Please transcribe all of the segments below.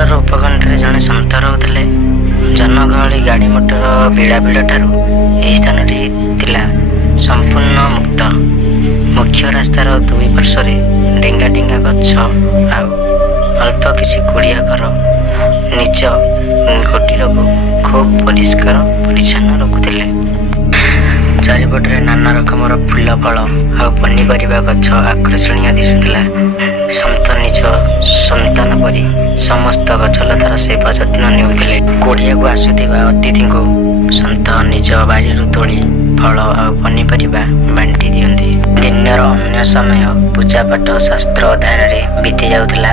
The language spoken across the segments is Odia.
ସହରର ଉପକଣ୍ଠରେ ଜଣେ ସନ୍ଥ ରହୁଥିଲେ। ଜନଗହଳି ଗାଡ଼ି ମଟର ବିଳାବିଳ ଠାରୁ ଏହି ସ୍ଥାନଟି ଥିଲା ସମ୍ପୂର୍ଣ୍ଣ ମୁକ୍ତ। ମୁଖ୍ୟ ରାସ୍ତାର ଦୁଇ ପାର୍ଶ୍ୱରେ ଡେଙ୍ଗା ଡେଙ୍ଗା ଗଛ ଆଉ ଅଳ୍ପ କିଛି କୁଡ଼ିଆ ଘର ନିଜ କୁଟୀରକୁ ଖୁବ୍ ପରିଷ୍କାର ପରିଚ୍ଛନ୍ନ ରଖୁଥିଲେ। ଚାରିପଟରେ ନାନା ରକମର ଫୁଲ ଫଳ ଆଉ ପନିପରିବା ଗଛ ଆକର୍ଷଣୀୟ ଦିଶୁଥିଲା। ସନ୍ଥ ନିଜ ସନ୍ତାନ ପରି ସମସ୍ତ ଗଛଲତାର ସେବା ଯତ୍ନ ନେଉଥିଲେ। କୁଡ଼ିଆକୁ ଆସୁଥିବା ଅତିଥିଙ୍କୁ ସନ୍ଥ ନିଜ ବାରିରୁ ତୋଳି ଫଳ ଆଉ ପନିପରିବା ବାଣ୍ଟି ଦିଅନ୍ତି। ଦିନର ଅନ୍ୟ ସମୟ ପୂଜାପାଠ ଶାସ୍ତ୍ର ଅଧ୍ୟୟନରେ ବିତି ଯାଉଥିଲା।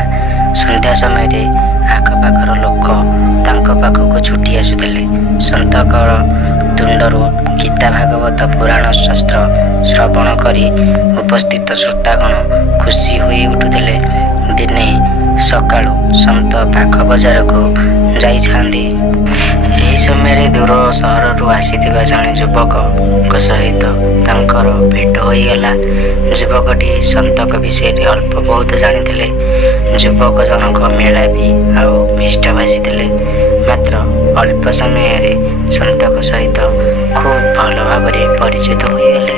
ସନ୍ଧ୍ୟା ସମୟରେ ଆଖପାଖର ଲୋକ ତାଙ୍କ ପାଖକୁ ଛୁଟି ଆସୁଥିଲେ। ସନ୍ଥଙ୍କର ତୁଣ୍ଡରୁ ଗୀତା ଭାଗବତ ପୁରାଣ ଶାସ୍ତ୍ର ଶ୍ରବଣ କରି ଉପସ୍ଥିତ ଶ୍ରୋତାଗଣ ଖୁସି ହୋଇ ଉଠୁଥିଲେ। ଦିନେ ସକାଳୁ ସନ୍ଥ ପାଖ ବଜାରକୁ ଯାଇଥାନ୍ତି। ଏହି ସମୟରେ ଦୂର ସହରରୁ ଆସିଥିବା ଜଣେ ଯୁବକଙ୍କ ସହିତ ତାଙ୍କର ଭେଟ ହୋଇଗଲା। ଯୁବକଟି ସନ୍ଥଙ୍କ ବିଷୟରେ ଅଳ୍ପ ବହୁତ ଜାଣିଥିଲେ। ଯୁବକ ଜଣକ ମେଳାପୀ ଆଉ ମିଷ୍ଟଭାଷୀ ଥିଲେ। ମାତ୍ର ଅଳ୍ପ ସମୟରେ ସନ୍ଥଙ୍କ ସହିତ ଖୁବ୍ ଭଲ ଭାବରେ ପରିଚିତ ହୋଇଗଲେ।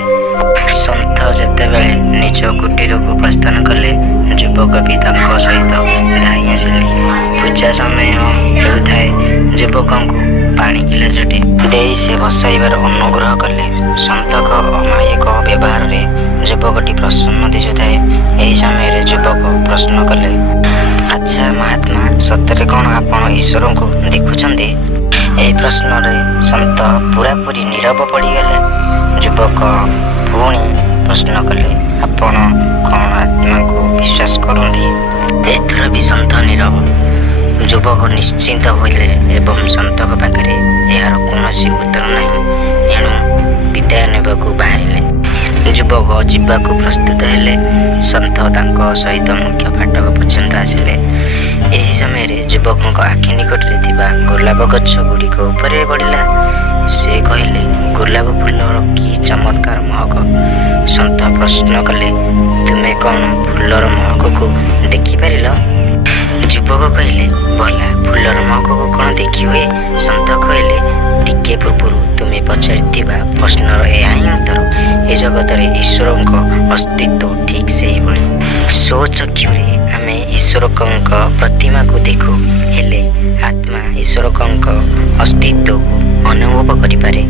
ସନ୍ଥ ଯେତେବେଳେ ନିଜ କୁଟୀରକୁ ପ୍ରସ୍ଥାନ କଲେ, ଯୁବକ ବି ତାଙ୍କ ସହିତ ଧାଇଁ ଆସିଲେ। ପୂଜା ସମୟ ହେଉଥାଏ। ଯୁବକଙ୍କୁ ପାଣି ଗିଲାସଟେ ଦେଇ ସେ ବସାଇବାର ଅନୁଗ୍ରହ କଲେ। ସନ୍ଥଙ୍କ ଅମାୟିକ ବ୍ୟବହାରରେ ଯୁବକଟି ପ୍ରସନ୍ନ ଦିଶୁଥାଏ। ଏହି ସମୟରେ ଯୁବକ ପ୍ରଶ୍ନ କଲେ, ଆଚ୍ଛା ମହାତ୍ମା, ସତରେ କ'ଣ ଆପଣ ଈଶ୍ୱରଙ୍କୁ ଦେଖୁଛନ୍ତି? ଏହି ପ୍ରଶ୍ନରେ ସନ୍ଥ ପୁରାପୁରି ନୀରବ ପଡ଼ିଗଲେ। ଯୁବକ ପୁଣି ପ୍ରଶ୍ନ କଲେ, ଆପଣ କ'ଣ ଆତ୍ମାକୁ ବିଶ୍ୱାସ କରନ୍ତି? ଏଥର ବି ସନ୍ଥ ନୀରବ। ଯୁବକ ନିଶ୍ଚିନ୍ତ ହୋଇଲେ ଏବଂ ସନ୍ଥଙ୍କ ପାଖରେ ଏହାର କୌଣସି ଉତ୍ତର ନାହିଁ। ଏଣୁ ବିଦାୟ ନେବାକୁ ବାହାରିଲେ। ଯୁବକ ଯିବାକୁ ପ୍ରସ୍ତୁତ ହେଲେ। ସନ୍ଥ ତାଙ୍କ ସହିତ ମୁଖ୍ୟ ଫାଟକ ପର୍ଯ୍ୟନ୍ତ ଆସିଲେ। ଏହି ସମୟରେ ଯୁବକଙ୍କ ଆଖି ନିକଟରେ ଥିବା ଗୋଲାପ ଗଛ ଗୁଡ଼ିକ ଉପରେ ପଡ଼ିଲା। ସେ କହିଲେ, ଗୋଲାପ ଫୁଲର କି ଚମତ୍କାର ମହକ। ସନ୍ଥ ପ୍ରଶ୍ନ କଲେ, ତୁମେ କ'ଣ ଫୁଲର ମହକକୁ ଦେଖିପାରିଲ? ଯୁବକ କହିଲେ, ଭଲା ଫୁଲର ମହକକୁ କ'ଣ ଦେଖି ହୁଏ? ସନ୍ଥ କହିଲେ, ଟିକେ ପୂର୍ବରୁ ତୁମେ ପଚାରିଥିବା ପ୍ରଶ୍ନର ଏହା ହିଁ ଉତ୍ତର। ଏ ଜଗତରେ ଈଶ୍ୱରଙ୍କ ଅସ୍ତିତ୍ୱ ଠିକ୍ ସେହିଭଳି। ସ୍ୱଚକ୍ଷୁରେ ଆମେ ଈଶ୍ୱରଙ୍କ ପ୍ରତିମାକୁ ଦେଖୁ, ହେଲେ ଆତ୍ମା ଈଶ୍ୱରଙ୍କ ଅସ୍ତିତ୍ୱକୁ ଅନୁଭବ କରିପାରେ।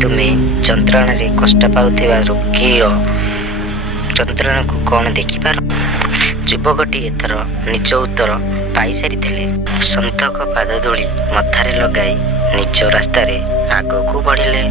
ତୁମେ ଯନ୍ତ୍ରଣାରେ କଷ୍ଟ ପାଉଥିବା ରୋଗୀର ଯନ୍ତ୍ରଣାକୁ କ'ଣ ଦେଖିପାର? ଯୁବକଟି ଏଥର ନିଜ ଉତ୍ତର ପାଇସାରିଥିଲେ। ସନ୍ଥଙ୍କ ପାଦଧୂଳି ମଥାରେ ଲଗାଇ ନିଜ ରାସ୍ତାରେ ଆଗକୁ ବଢ଼ିଲେ।